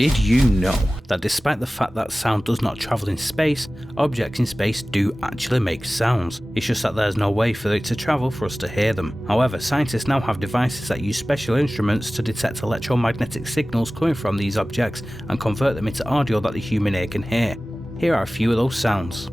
Did you know that despite the fact that sound does not travel in space, objects in space do actually make sounds? It's just that there's no way for it to travel for us to hear them. However, scientists now have devices that use special instruments to detect electromagnetic signals coming from these objects and convert them into audio that the human ear can hear. Here are a few of those sounds.